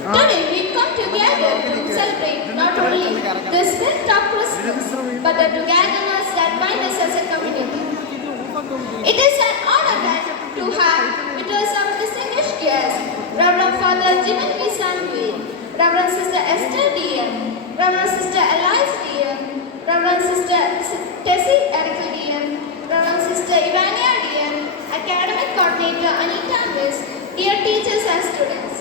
Today we come together to celebrate not only the spirit of Christmas, but the togetherness that binds us as a community. It is an honor to have with us our distinguished guests, Reverend Father Jimmy V. Samuel, Reverend Sister Esther D.M., Reverend Sister Elias D.M., Reverend Sister Tessie Erica D.M., Reverend Sister Ivania D.M., Academic Coordinator Anita Miss, dear teachers and students.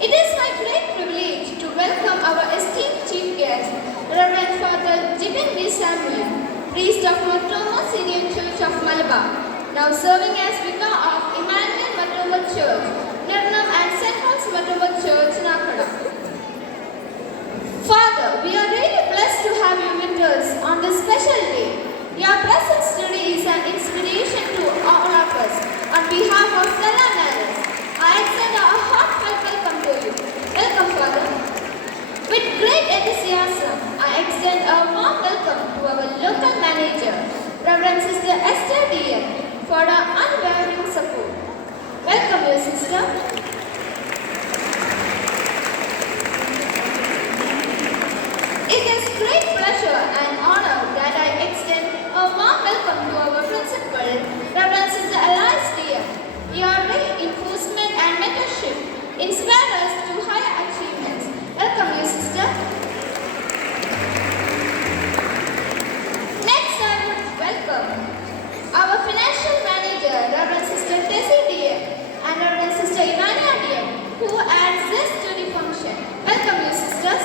It is my great privilege to welcome our esteemed chief guest, Reverend Father Jimmy V. Samuel, priest of Matoma Syrian Church of Malabar, now serving as vicar of Emmanuel Matoma Church, Nirnam and St. Paul's Matoma Church, Nakada. Father, we are really blessed to have you with us on this special day. Your presence today is an inspiration to all of us. On behalf of Stella Naras, I extend our heartfelt welcome to you. Welcome, Father. With great enthusiasm, I extend a warm welcome to our local manager, Reverend Sister Esther D.M., for her unwavering support. Welcome, your sister. It is great pleasure and honor that I extend a warm welcome to our principal, Reverend Sister Elias D.M. Your reinforcement and mentorship inspire us to higher achievements. Welcome, your sister. Next, I would welcome our financial manager, Reverend Sister Tessie D.M. and Reverend Sister Ivania D.M., who adds this to the function. Welcome, your sisters.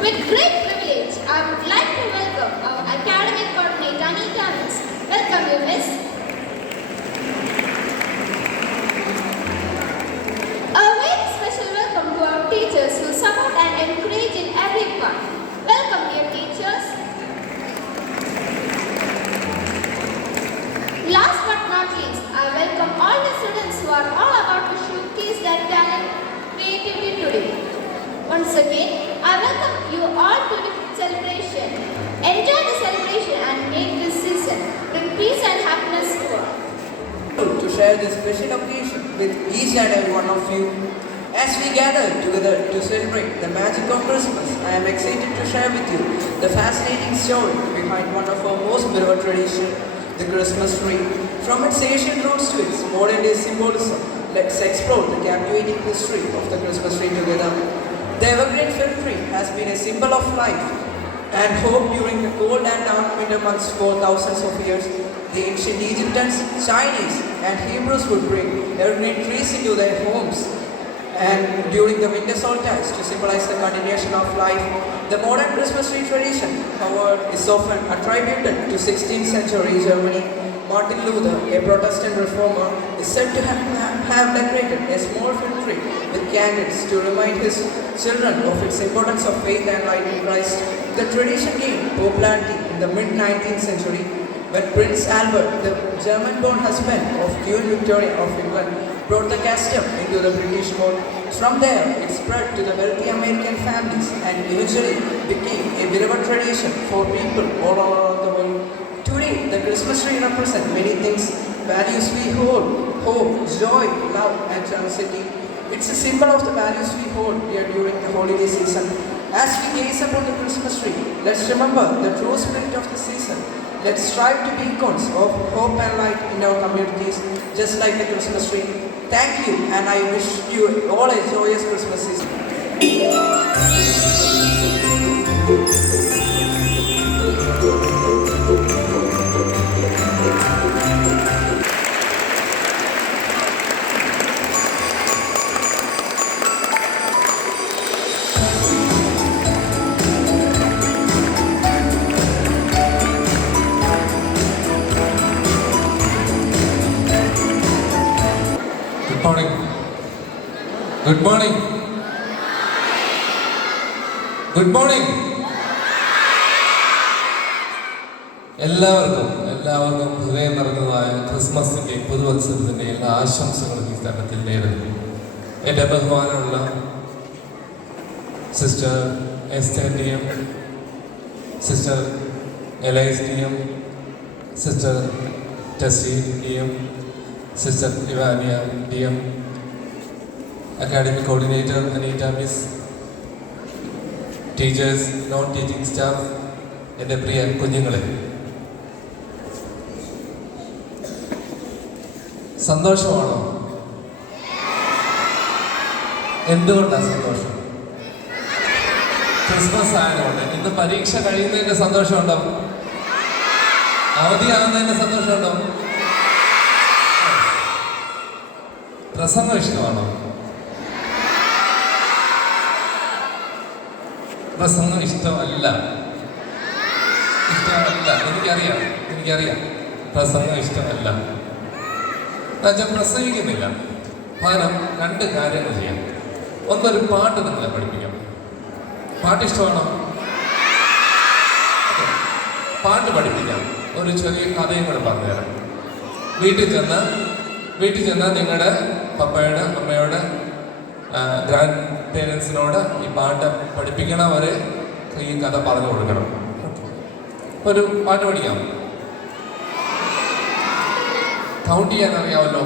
With great privilege, I would like to welcome our academic coordinator, Anita Miss. Welcome you, Miss. A very special welcome to our teachers who support and encourage in every part. Welcome, dear teachers. Last but not least, I welcome all the students who are all about to showcase their talent creatively today. Once again, I welcome you all to the celebration. Enjoy the celebration and make this season bring peace and happiness to all. To share this special occasion with each and every one of you. As we gather together to celebrate the magic of Christmas, I am excited to share with you the fascinating story behind one of our most beloved traditions, the Christmas tree. From its ancient roots to its modern day symbolism, let's explore the captivating history of the Christmas tree together. The evergreen fir tree has been a symbol of life and hope during the cold and dark winter months for thousands of years. The ancient Egyptians, Chinese, and Hebrews would bring evergreen trees into their homes and during the winter solstice to symbolize the continuation of life. The modern Christmas tree tradition, however, is often attributed to 16th century Germany. Martin Luther, a Protestant reformer, is said to have decorated a small fig tree with candles to remind his children of its importance of faith and light in Christ. The tradition gained popularity in the mid-19th century when Prince Albert, the German-born husband of Queen Victoria of England, brought the custom into the British court. From there, it spread to the wealthy American families and eventually became a beloved tradition for people all around the world. Today, the Christmas tree represents many things, values we hold, hope, joy, love, and generosity. It's a symbol of the values we hold here during the holiday season. As we gaze upon the Christmas tree, let's remember the true spirit of the season. Let's strive to be icons of hope and light in our communities, just like the Christmas tree. Thank you, and I wish you all a joyous Christmas season. Good morning. Good morning. എല്ലാവർക്കും ഹൃദയം നിറഞ്ഞതായ ക്രിസ്മസിൻ്റെ പുതുവത്സരത്തിൻ്റെ എല്ലാ ആശംസകളും ഈ തരത്തിൽ നേരുന്നു. എൻ്റെ ബഹുമാനമുള്ള sister Esther D M, sister Elise D M, sister Tessy D M, Sister Ivania, DM, Academic Coordinator Anita Miss, teachers, non-teaching staff, എൻ്റെ പ്രിയ കുഞ്ഞുങ്ങളെ, സന്തോഷമാണോ? എന്തുകൊണ്ടാണ് സന്തോഷം? ക്രിസ്മസ് ആയതുകൊണ്ട്. ഇന്ന് പരീക്ഷ കഴിയുന്നതിന്റെ സന്തോഷമുണ്ടോ? അവധിയാകുന്നതിന്റെ സന്തോഷമുണ്ടോ? പ്രസംഗം ഇഷ്ടമാണോ? പ്രസംഗം ഇഷ്ടമല്ല. എനിക്കറിയാം പ്രസംഗം ഇഷ്ടമല്ല. എന്നുവെച്ചാൽ പ്രസംഗിക്കുന്നില്ല. പകരം 2 കാര്യങ്ങൾ ചെയ്യാം. ഒന്നൊരു പാട്ട് നിങ്ങളെ പഠിപ്പിക്കാം. പാട്ട് ഇഷ്ടമാണോ? പാട്ട് പഠിപ്പിക്കാം. ഒരു ചെറിയ കഥയും കൂടെ പറഞ്ഞുതരാം. വീട്ടിൽ ചെന്ന് നിങ്ങളുടെ പപ്പയുടെ അമ്മയുടെ ഗ്രാൻഡ് പേരൻസിനോട് ഈ പാട്ട് പഠിപ്പിക്കണവരെ ഈ കഥ പറഞ്ഞു കൊടുക്കണം. ഒരു പാട്ട് പഠിക്കാം. കൗണ്ട് ചെയ്യാൻ അറിയാമല്ലോ.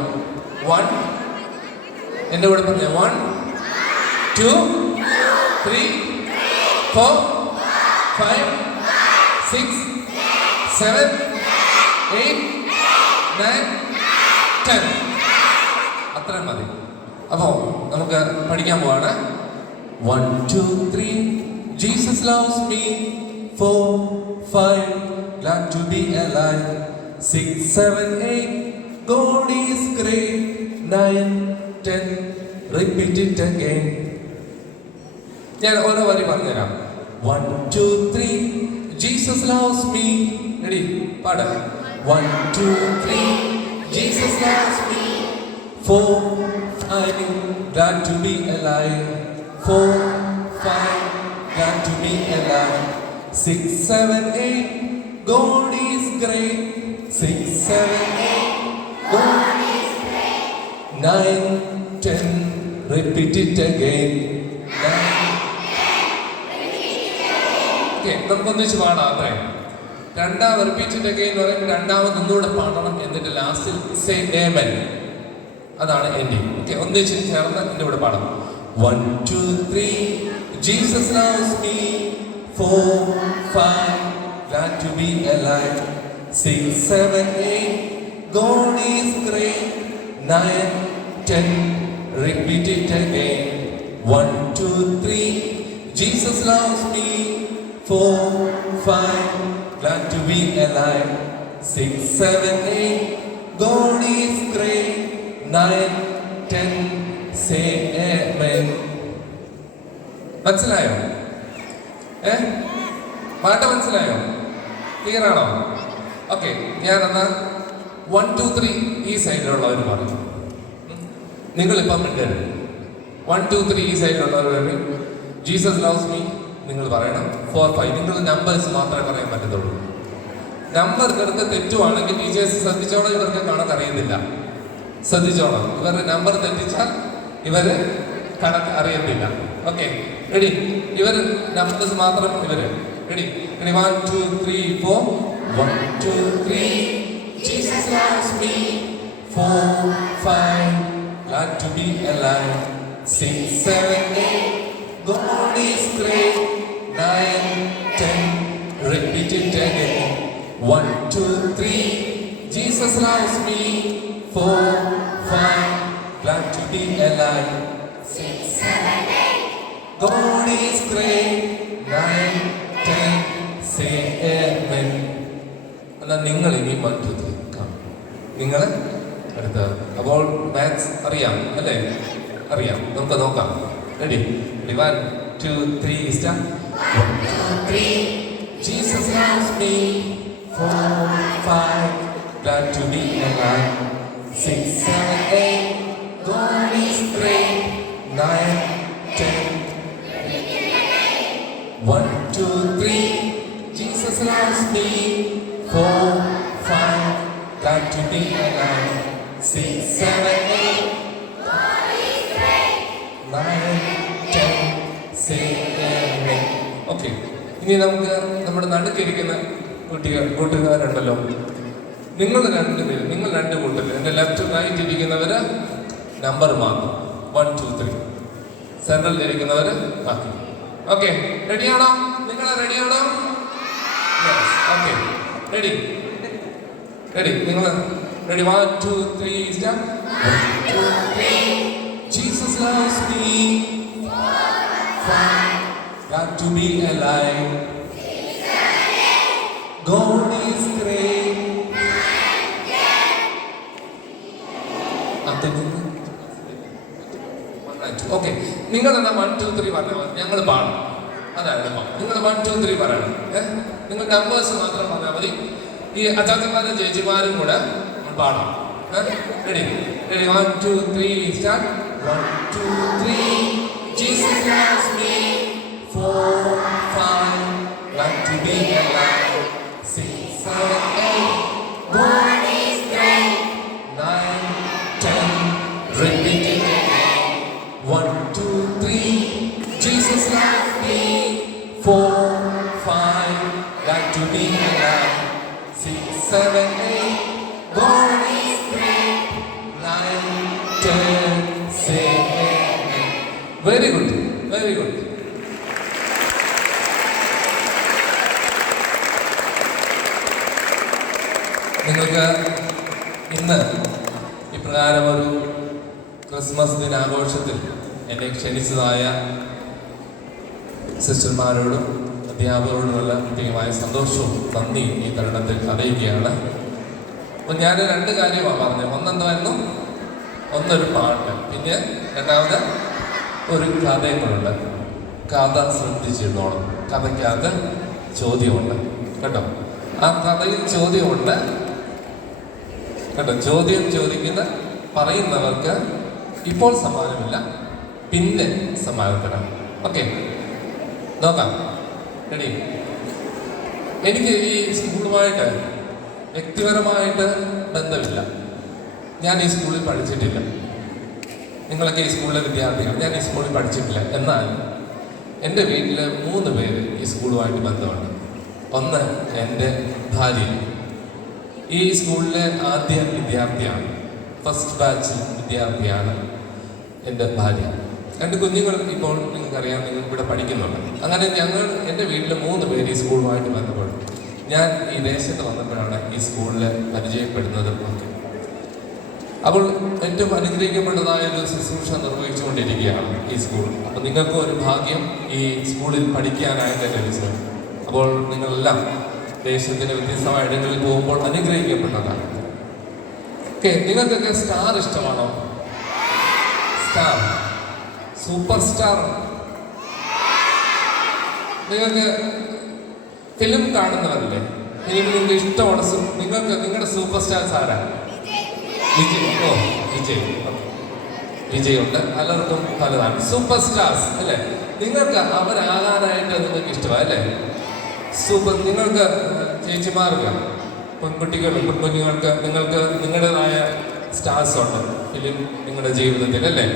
1, എൻ്റെ കൂടെ പറഞ്ഞ 1, 2, 3, 4, 5, 6, 7, 8, 9, 10. അത്രയും മതി. അപ്പോൾ നമുക്ക് പഠിക്കാൻ പോവാണ്. 1, 2, 3, Jesus loves me. 4, 5, glad to be alive. 6, 7, 8, God is great. 9, 10, repeat it again. ഞാൻ ഓരോ വരി പറഞ്ഞുതരാം. 1, 2, 3, Jesus loves me. Ready? പാട്. 1, 2, 3, Jesus loves me. 4, 5, glad to be alive. 4, 5, glad to be alive. 6, 7, 8, God is great. 6, 7, 8, God is great. 9, 10, repeat it again. 9, 10, നമുക്കൊന്നിച്ച് പാടാം. അത്രേ. രണ്ടാമത് repeat it again എന്ന് പറയുമ്പോൾ രണ്ടാമത് ഒന്നുകൂടെ പാടണം. എന്നിട്ട് ലാസ്റ്റിൽ സേ ആമേൻ. അതാണ് എൻഡിങ്. ഓക്കെ, ഒന്നിച്ച് ചേർന്ന് എൻ്റെ കൂടെ പാടാം. 1, 2, 3, Jesus loves me. 4, 5, glad to be alive. 6, 7, 8, God is great. 9, 10, repeat it again. 1, 2, 3, Jesus loves me. 4, 5, glad to be alive. 6, 7, 8, God is great. 9, 10, say amen. മനസ്സിലായോ? പാട്ട് മനസ്സിലായോ? ക്ലിയർ ആണോ? ഓക്കെ, ഞാനെന്നാ 1, 2, 3 ഈ സൈഡിലുള്ളവർ പറഞ്ഞു. നിങ്ങളിപ്പം മിണ്ടരുത്. 1, 2, 3 ഈ സൈഡിലുള്ളവർ ജീസസ് ലവ്സ് മീ നിങ്ങൾ പറയണം. 4, 5 നിങ്ങൾ നമ്പേഴ്സ് മാത്രമേ പറയാൻ പറ്റത്തുള്ളൂ. നമ്പർ കിടന്ന് തെറ്റുവാണെങ്കിൽ ടീച്ചേഴ്സ് ശ്രദ്ധിച്ചോണം. ഇവർക്ക് കണക്ക് അറിയുന്നില്ല. ശ്രദ്ധിച്ചോണം. ഇവരുടെ നമ്പർ തെറ്റിച്ചാൽ ഇവര് കണക്ക് അറിയത്തില്ല. Okay, ready? ഇവർ നമ്പേഴ്സ് മാത്രം. ഇവര് ready? 1, 2, 3, 4. 1, 2, 3, Jesus loves me. 4, 5, glad to be alive. 6, 7, 8, God is great. 9, 10, repeat it again. 1, 2, 3, Jesus loves me. 4, 5, glad to be alive. 6, 7, 8, God is great. 9, 10, say amen. എന്നാൽ നിങ്ങൾ ഇനി 1, 2, 3 നിങ്ങൾ അടുത്ത. അപ്പോൾ മാത്സ് അറിയാം അല്ലേ? അറിയാം. നമുക്ക് നോക്കാം. Ready? 1, 2, 3 start. 1, 2, 3, Jesus loves me. 4, 5, glad to be alive. 6, 7, 8, God is great. 9, 10, 1, 2, 3, Jesus loves me. 4, 5, glad to be alive. 6, 7, 8, God is great. 9, 10, say amen. Okay, ഇനി നമുക്ക് നമ്മുടെ നടുക്കിരിക്കുന്ന കൂട്ടുകാരുണ്ടല്ലോ. നിങ്ങൾ രണ്ടുപേരും, നിങ്ങൾ രണ്ട് കൂട്ടത്തിൽ എൻ്റെ ലെഫ്റ്റ് റൈറ്റ് ഇരിക്കുന്നവര് നമ്പർ മാറും. 1 2 3. സെൻട്രലിൽ ഇരിക്കുന്നവര് ബാക്കി. ഓക്കെ, റെഡിയാണോ? നിങ്ങൾ റെഡിയാണോ? Okay, ready ready. നിങ്ങൾ ready? 1 2 3 start. 1 2 3. Jesus loves me. 5. Got to be alive. God is great. Okay, നിങ്ങൾ എന്നാ 1 2 3 പറഞ്ഞാൽ ഞങ്ങൾ പാടും. അതാണ് എളുപ്പം. നിങ്ങൾ 1 2 3 പറയണം. നിങ്ങൾ നമ്പേഴ്സ് മാത്രം പറഞ്ഞാൽ മതി. ഈ അച്ചാച്ചന്മാരും ചേച്ചിമാരും കൂടെ പാടണം. Ready ready? 1 2 3 start. 1 2 3. Jesus loves me. 4 5. Like to be alive. 6 7 8. God is great. 9 10. Repeat it again. 1 2 3. Jesus loves me. 4 5. Like to be alive. 6 7 8. God is great. 9 10. Say amen. Very good. Very good. നിങ്ങൾക്ക് ഇന്ന് ഇപ്രകാരം ഒരു Christmas ദിനാഘോഷത്തിൽ എന്നെ ക്ഷണിച്ചതായ സിസ്റ്റർമാരോടും അധ്യാപകരോടുമുള്ള പ്രത്യേകമായ സന്തോഷവും നന്ദിയും ഈ തരുണത്തിൽ അറിയിക്കുകയാണ്. അപ്പം ഞാൻ 2 കാര്യമാണ് പറഞ്ഞത്. ഒന്നെന്തായിരുന്നു? ഒന്നൊരു പാട്ട്, പിന്നെ രണ്ടാമത് ഒരു കഥയുണ്ട്. കഥ ശ്രദ്ധിച്ചിരുന്നോണം. കഥയ്ക്കകത്ത് ചോദ്യമുണ്ട് കേട്ടോ. ആ കഥയിൽ ചോദ്യമുണ്ട് കേട്ടോ. ചോദ്യം ചോദിക്കുന്ന പറയുന്നവർക്ക് ഇപ്പോൾ സമ്മാനമില്ല, പിന്നെ സമ്മാനത്തരാം. ഓക്കെ, നോക്കാം. റെഡി? എനിക്ക് ഈ സ്കൂളുമായിട്ട് വ്യക്തിപരമായിട്ട് ബന്ധമില്ല. ഞാൻ ഈ സ്കൂളിൽ പഠിച്ചിട്ടില്ല. നിങ്ങളൊക്കെ ഈ സ്കൂളിലെ വിദ്യാർത്ഥികൾ. ഞാൻ ഈ സ്കൂളിൽ പഠിച്ചിട്ടില്ല. എന്നാൽ എൻ്റെ വീട്ടിൽ 3 പേര് ഈ സ്കൂളുമായിട്ട് ബന്ധമുണ്ട്. ഒന്ന് എൻ്റെ ഭാര്യ, ഈ സ്കൂളിലെ ആദ്യ വിദ്യാർത്ഥിയാണ്. ഫസ്റ്റ് ബാച്ച് വിദ്യാർത്ഥിയാണ് എൻ്റെ ഭാര്യ. 2 കുഞ്ഞുങ്ങൾ ഇപ്പോൾ നിങ്ങൾക്കറിയാം, നിങ്ങൾ ഇവിടെ പഠിക്കുന്നുണ്ട്. അങ്ങനെ എൻ്റെ വീട്ടിൽ 3 പേര് ഈ സ്കൂളുമായിട്ട് ബന്ധപ്പെടും. ഞാൻ ഈ ദേശത്ത് വന്നപ്പോഴാണ് ഈ സ്കൂളിൽ പരിചയപ്പെടുന്നതും ഒക്കെ. അപ്പോൾ ഏറ്റവും അനുഗ്രഹിക്കപ്പെട്ടതായ ഒരു ശുശ്രൂഷ നിർവഹിച്ചുകൊണ്ടിരിക്കുകയാണ് ഈ സ്കൂൾ. അപ്പോൾ നിങ്ങൾക്കും ഒരു ഭാഗ്യം ഈ സ്കൂളിൽ പഠിക്കാനായിട്ട് ലഭിച്ചത്. അപ്പോൾ നിങ്ങളെല്ലാം ദേശത്തിന്റെ വ്യത്യസ്തമായ ഇടങ്ങളിൽ പോകുമ്പോൾ അനുഗ്രഹിക്കപ്പെട്ടതാണ്. ഓക്കെ, നിങ്ങൾക്കൊക്കെ സ്റ്റാർ ഇഷ്ടമാണോ? Star, super star. നിങ്ങൾക്ക് ഫിലിം കാണുന്നവരല്ലേ? നിങ്ങൾക്ക് ഇഷ്ടമാണ്. നിങ്ങൾക്ക് നിങ്ങളുടെ സൂപ്പർ സ്റ്റാർസ് ആരാ? വിജയ്. ഓ, വിജയ്. വിജയ് ഉണ്ട്. പലർക്കും പലതാണ് സൂപ്പർ സ്റ്റാർസ് അല്ലേ? നിങ്ങൾക്ക് അവരാകാനായിട്ട് നിങ്ങൾക്ക് ഇഷ്ടമാണ് അല്ലേ? സൂപ്പർ. നിങ്ങൾക്ക് ചേച്ചിമാർക്ക്, പെൺകുട്ടികൾ, പെൺകുഞ്ഞുങ്ങൾക്ക് നിങ്ങൾക്ക് നിങ്ങളുടേതായ സ്റ്റാർസ് ഉണ്ട് ഫിലിം നിങ്ങളുടെ ജീവിതത്തിൽ അല്ലേ?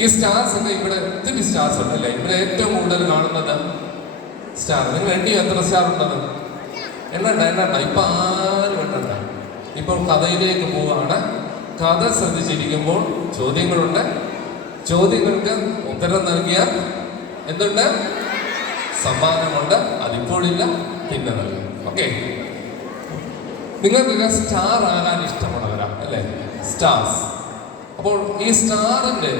ഈ സ്റ്റാർസ് ഒക്കെ ഇവിടെ ഒത്തിരി സ്റ്റാർസ് ഉണ്ട് അല്ലേ? ഇവിടെ ഏറ്റവും കൂടുതൽ കാണുന്നത് സ്റ്റാർ. നിങ്ങൾ എണ്ണിയോ എത്ര സ്റ്റാർ ഉണ്ടെന്ന്? എണ്ണണ്ട. ഇപ്പൊ ആരും എണ്ണണ്ട. ഇപ്പോൾ കഥയിലേക്ക് പോവുകയാണ്. കഥ ശ്രദ്ധിച്ചിരിക്കുമ്പോൾ ചോദ്യങ്ങളുണ്ട്. ചോദ്യങ്ങൾക്ക് ഉത്തരം നൽകിയാൽ എന്തുണ്ട്? സമ്മാനമുണ്ട്. അതിപ്പോഴില്ല, പിന്നെ നൽകും. ഓക്കെ, നിങ്ങൾക്കൊക്കെ സ്റ്റാർ ആകാൻ ഇഷ്ടമുള്ളവരാ അല്ലേ? സ്റ്റാർസ്. അപ്പോൾ ഈ സ്റ്റാറിന്റെ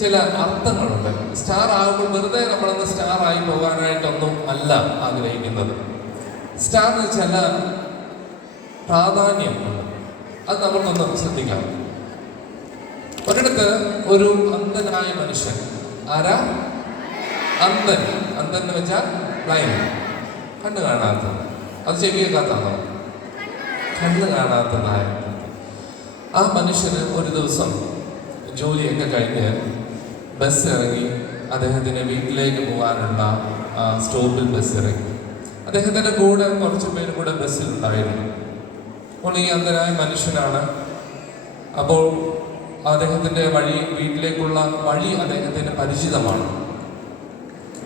ചില അർത്ഥങ്ങളുണ്ട്. സ്റ്റാർ ആകുമ്പോൾ വെറുതെ നമ്മളൊന്ന് സ്റ്റാർ ആയി പോകാനായിട്ടൊന്നും അല്ല ആഗ്രഹിക്കുന്നത്. സ്റ്റാറിന് ചില പ്രാധാന്യമുണ്ട്. അത് നമുക്കൊന്ന് ശ്രദ്ധിക്കാം. ഒരിടത്ത് ഒരു അന്ധനായ മനുഷ്യൻ. ആരാ? അന്ധൻ. അന്ധൻ എന്ന് വെച്ചാൽ ബ്ലൈൻഡ്, കണ്ണ് കാണാത്തത്. അത് ചെവി കേൾക്കാത്തതാണോ? കണ്ണ് കാണാത്തതായ ആ മനുഷ്യന് ഒരു ദിവസം ജോലിയൊക്കെ കഴിഞ്ഞ് ബസ് ഇറങ്ങി അദ്ദേഹത്തിന് വീട്ടിലേക്ക് പോകാനുള്ള സ്റ്റോപ്പിൽ ബസ് ഇറങ്ങി. അദ്ദേഹത്തിൻ്റെ കൂടെ കുറച്ച് പേര് കൂടെ ബസ്സിലുണ്ടായിരുന്നു. അപ്പോൾ ഈ അന്ധനായ മനുഷ്യനാണ്. അപ്പോൾ അദ്ദേഹത്തിൻ്റെ വീട്ടിലേക്കുള്ള വഴി അദ്ദേഹത്തിന് പരിചിതമാണ്.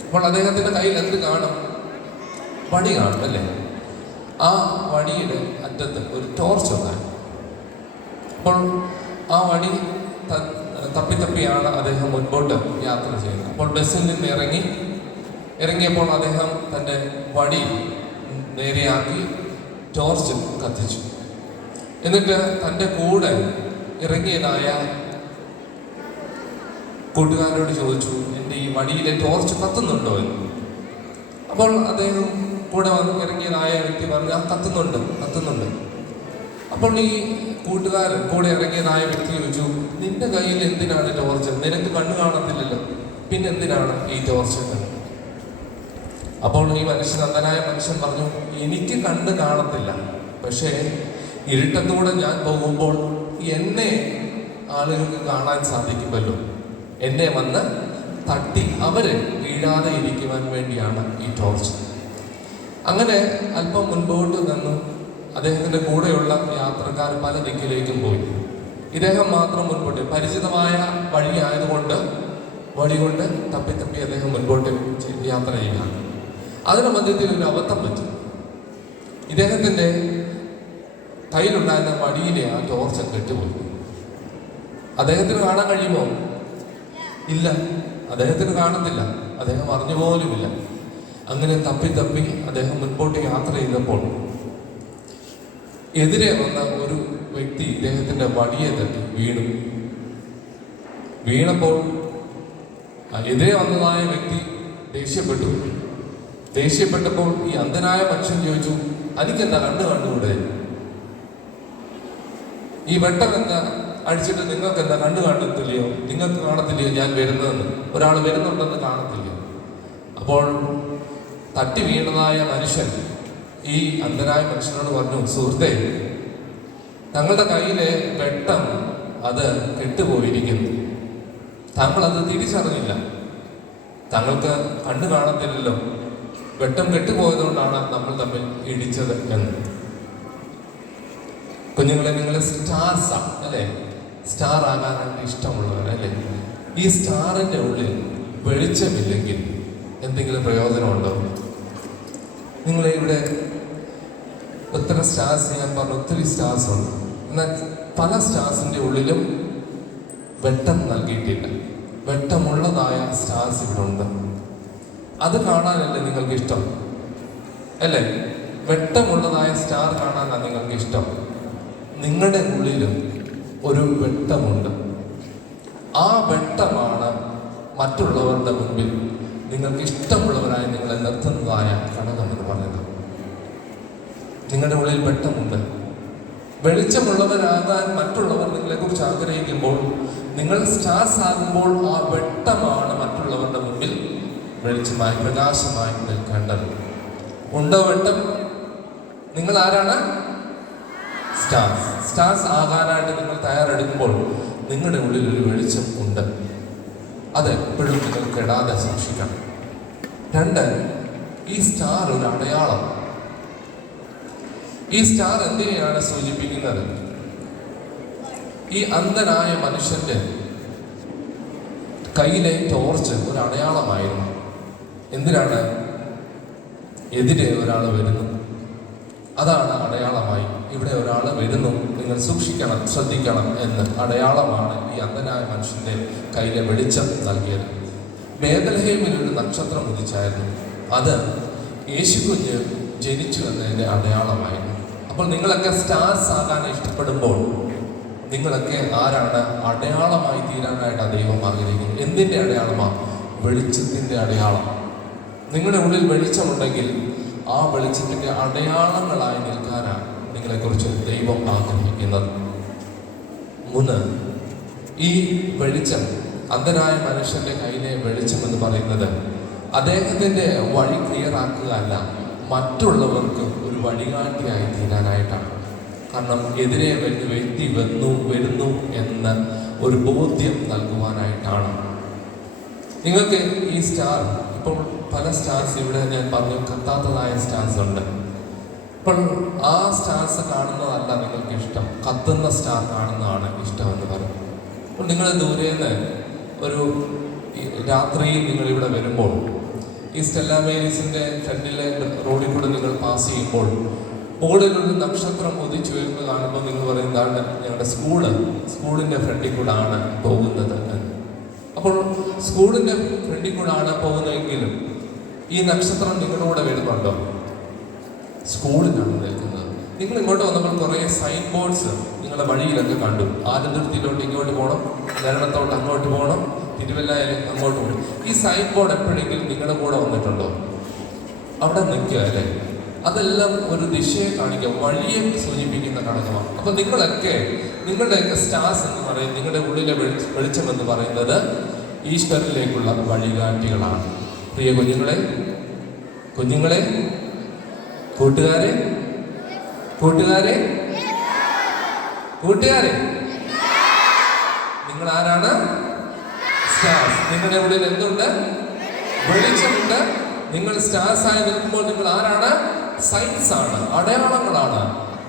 അപ്പോൾ അദ്ദേഹത്തിൻ്റെ കയ്യിൽ എന്ത് കാണും? വടി കാണും അല്ലേ? ആ വടിയുടെ അറ്റത്ത് ഒരു ടോർച്ച് ഉണ്ടായി. അപ്പോൾ ആ വടി തപ്പിയാണ് അദ്ദേഹം മുൻപോട്ട് യാത്ര ചെയ്യുന്നത്. അപ്പോൾ ബസ്സിൽ നിന്ന് ഇറങ്ങിയപ്പോൾ അദ്ദേഹം തൻ്റെ വടി നേരെയാക്കി ടോർച്ച് കത്തിച്ചു. എന്നിട്ട് തൻ്റെ കൂടെ ഇറങ്ങിയതായ കൂട്ടുകാരോട് ചോദിച്ചു, എൻ്റെ ഈ വടിയിലെ ടോർച്ച് കത്തുന്നുണ്ടോ എന്ന്. അപ്പോൾ അദ്ദേഹം കൂടെ ഇറങ്ങിയതായ വ്യക്തി പറഞ്ഞു, ആ കത്തുന്നുണ്ട്. അപ്പോൾ ഈ കൂട്ടുകാരൻ കൂടെ ഇറങ്ങിയതായ വ്യക്തി ചോദിച്ചു, നിന്റെ കയ്യിൽ എന്തിനാണ് ടോർച്ച്? നിനക്ക് കണ്ണു കാണത്തില്ലല്ലോ, പിന്നെ എന്തിനാണ് ഈ ടോർച്ച്? അപ്പോൾ ഈ അന്ധനായ മനുഷ്യൻ പറഞ്ഞു, എനിക്ക് കണ്ണ് കാണത്തില്ല, പക്ഷേ ഇരുട്ടത്തൂടെ ഞാൻ പോകുമ്പോൾ എന്നെ ആളുകൾക്ക് കാണാൻ സാധിക്കുമല്ലോ, എന്നെ വന്ന് തട്ടി അവര് വീഴാതെ ഇരിക്കുവാൻ വേണ്ടിയാണ് ഈ ടോർച്ച്. അങ്ങനെ അല്പം മുൻപോട്ട് നിന്ന് അദ്ദേഹത്തിന്റെ കൂടെയുള്ള യാത്രക്കാർ പല ദിക്കിലേക്കും പോയി. ഇദ്ദേഹം മാത്രം മുൻപോട്ട്, പരിചിതമായ വഴി ആയതുകൊണ്ട് വഴി കൊണ്ട് തപ്പി അദ്ദേഹം മുൻപോട്ട് യാത്ര ചെയ്യുകയാണ്. അതിന് മധ്യത്തിൽ ഒരു അബദ്ധം പറ്റി. ഇദ്ദേഹത്തിന്റെ കയ്യിലുണ്ടായിരുന്ന വടിയിലെ ആ ടോർച്ച് കെട്ടുപോയി. അദ്ദേഹത്തിന് കാണാൻ കഴിയുമോ? ഇല്ല, അദ്ദേഹത്തിന് കാണത്തില്ല, അദ്ദേഹം അറിഞ്ഞു പോലുമില്ല. അങ്ങനെ തപ്പി അദ്ദേഹം മുൻപോട്ട് യാത്ര ചെയ്തപ്പോൾ എതിരെ വന്ന ഒരു വ്യക്തി ഇദ്ദേഹത്തിന്റെ വടിയെ തട്ടി വീണപ്പോൾ എതിരെ വന്നതായ വ്യക്തി ദേഷ്യപ്പെട്ടപ്പോൾ ഈ അന്ധനായ മനുഷ്യൻ ചോദിച്ചു, എനിക്കെന്താ കണ്ടുകൂടെ? ഈ വെട്ടം എന്താ അടിച്ചിട്ട് നിങ്ങൾക്ക് എന്താ കാണത്തില്ലയോ? നിങ്ങൾക്ക് കാണത്തില്ലയോ ഞാൻ വരുന്നതെന്ന്? ഒരാൾ വരുന്നുണ്ടെന്ന് കാണത്തില്ലയോ? അപ്പോൾ തട്ടി വീണതായ മനുഷ്യൻ ഈ അന്ധനായ മനുഷ്യനോട് പറഞ്ഞു, സുഹൃത്തെ, തങ്ങളുടെ കയ്യിലെ വെട്ടം അത് കെട്ടുപോയിരിക്കുന്നു, താങ്കൾ അത് തിരിച്ചറിഞ്ഞില്ല, താങ്കൾക്ക് കണ്ണു കാണത്തില്ലല്ലോ, വെട്ടം കെട്ടുപോയതുകൊണ്ടാണ് നമ്മൾ തമ്മിൽ ഇടിച്ചത് എന്ന്. കുഞ്ഞുങ്ങളെ, നിങ്ങൾ സ്റ്റാർസാ അല്ലേ? സ്റ്റാർ ആകാനാണ് ഇഷ്ടമുള്ളവരല്ലേ? ഈ സ്റ്റാറിന്റെ ഉള്ളിൽ വെളിച്ചമില്ലെങ്കിൽ എന്തെങ്കിലും പ്രയോജനമുണ്ടോ? നിങ്ങളെ ഇവിടെ ഒത്തിരി സ്റ്റാർസ്, ഞാൻ പറഞ്ഞു ഒത്തിരി സ്റ്റാർസ് ഉണ്ട്, എന്നാൽ പല സ്റ്റാർസിന്റെ ഉള്ളിലും വെട്ടം നൽകിയിട്ടില്ല. വെട്ടമുള്ളതായ സ്റ്റാർസ് ഇവിടെ ഉണ്ട്. അത് കാണാനല്ലേ നിങ്ങൾക്ക് ഇഷ്ടം? അല്ലേ? വെട്ടമുള്ളതായ സ്റ്റാർ കാണാനാണ് നിങ്ങൾക്ക് ഇഷ്ടം. നിങ്ങളുടെ ഉള്ളിലും ഒരു വെട്ടമുണ്ട്. ആ വെട്ടമാണ് മറ്റുള്ളവരുടെ മുൻപിൽ നിങ്ങൾക്ക് ഇഷ്ടമുള്ളവരായി നിങ്ങളെ നിർത്തുന്നതായ ഘടകം എന്ന് പറയുന്നത്. നിങ്ങളുടെ ഉള്ളിൽ വെട്ടമുണ്ട്. വെളിച്ചമുള്ളവരാകാൻ മറ്റുള്ളവർ നിങ്ങളെക്കുറിച്ച് ആഗ്രഹിക്കുമ്പോൾ, നിങ്ങൾ സ്റ്റാർസ് ആകുമ്പോൾ ആ വെട്ടമാണ് മറ്റുള്ളവരുടെ മുമ്പിൽ വെളിച്ചമായി പ്രകാശമായി നിൽക്കേണ്ടത്. ഉണ്ടോ വെട്ടം? നിങ്ങൾ ആരാണ്? സ്റ്റാർസ് ആകാനായിട്ട് നിങ്ങൾ തയ്യാറെടുക്കുമ്പോൾ നിങ്ങളുടെ ഉള്ളിൽ ഒരു വെളിച്ചം ഉണ്ട്. അത് എപ്പോഴും നിങ്ങൾ കെടാതെ സൂക്ഷിക്കണം. 2, ഈ സ്റ്റാർ ഒരു അടയാളം. ഈ സ്റ്റാർ എന്തിനെയാണ് സൂചിപ്പിക്കുന്നത്? ഈ അന്ധനായ മനുഷ്യന്റെ കയ്യിലെ ടോർച്ച് ഒരു അടയാളമായിരുന്നു. എന്തിനാണ്? എതിരെ ഒരാൾ വരുന്നു, അതാണ് അടയാളമായി. ഇവിടെ ഒരാൾ വരുന്നു, നിങ്ങൾ സൂക്ഷിക്കണം, ശ്രദ്ധിക്കണം എന്ന് അടയാളമാണ് ഈ അന്ധനായ മനുഷ്യന്റെ കയ്യിലെ വെളിച്ചം നൽകിയത്. ബേത്ലഹേമിൽ ഒരു നക്ഷത്രം ഉദിച്ചായിരുന്നു. അത് യേശുകുഞ്ഞ് ജനിച്ചു എന്നതിന്റെ അടയാളമായിരുന്നു. അപ്പോൾ നിങ്ങളൊക്കെ സ്റ്റാർസ് ആകാൻ ഇഷ്ടപ്പെടുമ്പോൾ നിങ്ങളൊക്കെ ആരാണ്? അടയാളമായി തീരാനായിട്ട് ദൈവം ആഗ്രഹിക്കുന്നു. എന്തിന്റെ അടയാളമാണ്? വെളിച്ചത്തിന്റെ അടയാളം. നിങ്ങളുടെ ഉള്ളിൽ വെളിച്ചമുണ്ടെങ്കിൽ ആ വെളിച്ചത്തിന്റെ അടയാളങ്ങളായി നിൽക്കാനാണ് നിങ്ങളെക്കുറിച്ച് ദൈവം ആഗ്രഹിക്കുന്നത്. 3, ഈ വെളിച്ചം, അന്ധനായ മനുഷ്യന്റെ കയ്യിലെ വെളിച്ചം എന്ന് പറയുന്നത് അദ്ദേഹത്തിന്റെ വഴി ക്ലിയർ ആക്കുക അല്ല, മറ്റുള്ളവർക്ക് ഒരു വഴികാട്ടിയായി തീരാനായിട്ടാണ്. കാരണം എതിരെ വ്യക്തി വരുന്നു എന്ന ഒരു ബോധ്യം നൽകുവാനായിട്ടാണ്. നിങ്ങൾക്ക് ഈ സ്റ്റാർ, ഇപ്പോൾ പല സ്റ്റാർസ് ഇവിടെ ഞാൻ പറഞ്ഞു കത്താത്തതായ സ്റ്റാർസ് ഉണ്ട്. അപ്പോൾ ആ സ്റ്റാർസ് കാണുന്നതല്ല നിങ്ങൾക്ക് ഇഷ്ടം, കത്തുന്ന സ്റ്റാർ കാണുന്നതാണ് ഇഷ്ടമെന്ന് പറയും. അപ്പോൾ നിങ്ങൾ ദൂരേന്ന് ഒരു രാത്രിയിൽ നിങ്ങൾ ഇവിടെ വരുമ്പോൾ ഈ സ്റ്റെല്ല മേരീസിന്റെ ഫ്രണ്ടിലെ റോഡിൽ കൂടെ നിങ്ങൾ പാസ് ചെയ്യുമ്പോൾ മുകളിൽ ഒരു നക്ഷത്രം ഉദിച്ചുയർന്ന് കാണുമ്പോൾ നിങ്ങൾ പറയും എന്താണ് ഞങ്ങളുടെ സ്കൂളിൻ്റെ ഫ്രണ്ടിൽ കൂടാണ് പോകുന്നത് എന്ന്. അപ്പോൾ സ്കൂളിൻ്റെ ഫ്രണ്ടിൽ കൂടാണ് പോകുന്നതെങ്കിലും ഈ നക്ഷത്രം നിങ്ങളുടെ കൂടെ വരുന്നുണ്ടോ? സ്കൂളിലാണ് നിൽക്കുന്നത്. നിങ്ങൾ ഇങ്ങോട്ട് വന്നപ്പോൾ കുറേ സൈൻ ബോർഡ്സ് നിങ്ങളുടെ വഴിയിലൊക്കെ കണ്ടു. ആലന്തുരുത്തിയിലോട്ട് ഇങ്ങോട്ട് പോകണം, ധരണത്തോട്ട് അങ്ങോട്ട് പോകണം, തിരുവല്ലയിൽ അങ്ങോട്ട് പോകണം. ഈ സൈൻ ബോർഡ് എപ്പോഴെങ്കിലും നിങ്ങളുടെ കൂടെ വന്നിട്ടുണ്ടോ? അവിടെ നിൽക്കുക അല്ലേ? അതെല്ലാം ഒരു ദിശയെ കാണിക്കുക, വഴിയെ സൂചിപ്പിക്കുന്ന ഘടകമാണ്. അപ്പൊ നിങ്ങളുടെയൊക്കെ സ്റ്റാർസ് എന്ന് പറയും, നിങ്ങളുടെ ഉള്ളിലെ വെളിച്ചം എന്ന് പറയുന്നത് ഈശ്വരനിലേക്കുള്ള വഴികാട്ടികളാണ്. പ്രിയ കുഞ്ഞുങ്ങളെ, കൂട്ടുകാരെ നിങ്ങൾ ആരാണ്? സ്റ്റാർസ്. നിങ്ങളുടെ ഉള്ളിൽ എന്തുണ്ട്? വെളിച്ചമുണ്ട്. നിങ്ങൾ സ്റ്റാർസ് ആയി നിൽക്കുമ്പോൾ നിങ്ങൾ ആരാണ്? സൈൻസ് ആണ്, അടയാളങ്ങളാണ്.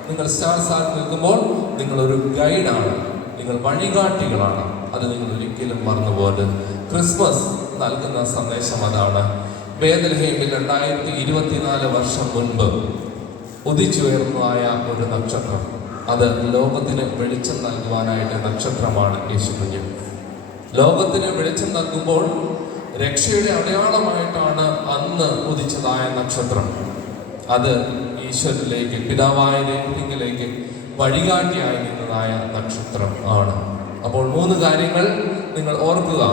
നിങ്ങൾ സ്റ്റാർസ് ആയി നിൽക്കുമ്പോൾ നിങ്ങൾ ഒരു ഗൈഡാണ്, നിങ്ങൾ വഴികാട്ടികളാണ്. അത് നിങ്ങൾ ഒരിക്കലും മറന്നുപോകരുത്. ക്രിസ്മസ് നൽകുന്ന സന്ദേശം അതാണ്. ബേത്ലഹേമിൽ 2024 വർഷം മുൻപ് ഉദിച്ചുയർന്നതായ ഒരു നക്ഷത്രം, അത് ലോകത്തിന് വെളിച്ചം നൽകുവാനായിട്ട് നക്ഷത്രമാണ് യേശുകുഞ്ഞ്. ലോകത്തിന് വെളിച്ചം നൽകുമ്പോൾ രക്ഷയുടെ അടയാളമായിട്ടാണ് അന്ന് ഉദിച്ചതായ നക്ഷത്രം. അത് ഈശ്വരനിലേക്ക്, പിതാവായ ദൈവത്തിലേക്ക് വഴികാട്ടിയായി നിന്നതായ നക്ഷത്രം ആണ്. അപ്പോൾ 3 കാര്യങ്ങൾ നിങ്ങൾ ഓർക്കുക.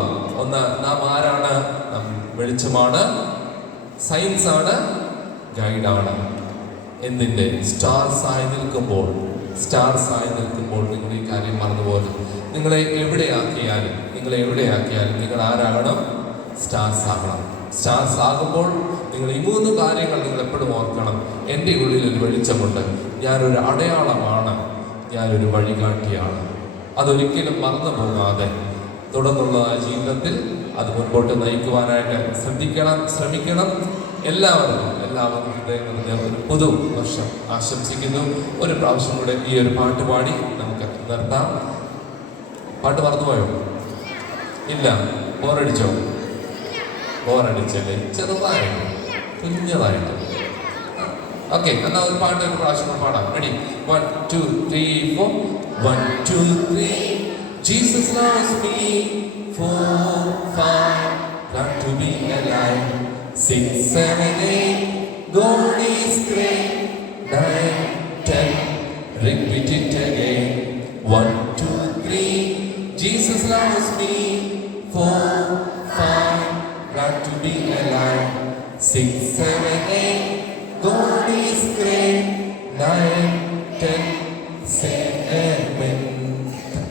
ഒന്ന്, നാം ആരാണ്? നാം വെളിച്ചമാണ്, സയൻസ് ആണ്, ഗൈഡാണ്. എന്തിൻ്റെ? സ്റ്റാർസ് ആയി നിൽക്കുമ്പോൾ നിങ്ങൾ ഈ കാര്യം മറന്നുപോലും. നിങ്ങളെ എവിടെയാക്കിയാലും നിങ്ങൾ ആരാകണം? സ്റ്റാർസ് ആകണം. സ്റ്റാർസ് ആകുമ്പോൾ നിങ്ങൾ ഈ 3 കാര്യങ്ങൾ നിങ്ങൾ എപ്പോഴും ഓർക്കണം. എൻ്റെ ഉള്ളിൽ ഒരു വെളിച്ചമുണ്ട്, ഞാനൊരു അടയാളമാണ്, ഞാനൊരു വഴികാട്ടിയാണ്. അതൊരിക്കലും മറന്നു പോകാതെ തുടർന്നുള്ള ജീവിതത്തിൽ അത് മുൻപോട്ട് നയിക്കുവാനായിട്ട് ശ്രമിക്കണം. എല്ലാവർക്കും ഹൃദയം നിറഞ്ഞ ഒരു പുതുവർഷം ആശംസിക്കുന്നു. ഒരു പ്രാവശ്യം കൂടെ ഈ ഒരു പാട്ട് പാടി നമുക്ക് നിർത്താം. പാട്ട് മറന്നുപോയോ? ഇല്ല. ബോറടിച്ചല്ലേ? ചെറുതായിട്ട്, കുഞ്ഞതായിട്ട്. ഓക്കെ, എന്നാൽ ഒരു പാട്ട് ഒരു പ്രാവശ്യം പാടാം. Ready? 1 2 3 4. 1 2 3. Jesus loves me. 4 5. Glad to be alive. 6 7 8. God is great. 9 10. Repeat it again. 1 2 3. Jesus loves me. 4 5. Glad to be alive. 6 7 8. God is great. 9 10. Say amen.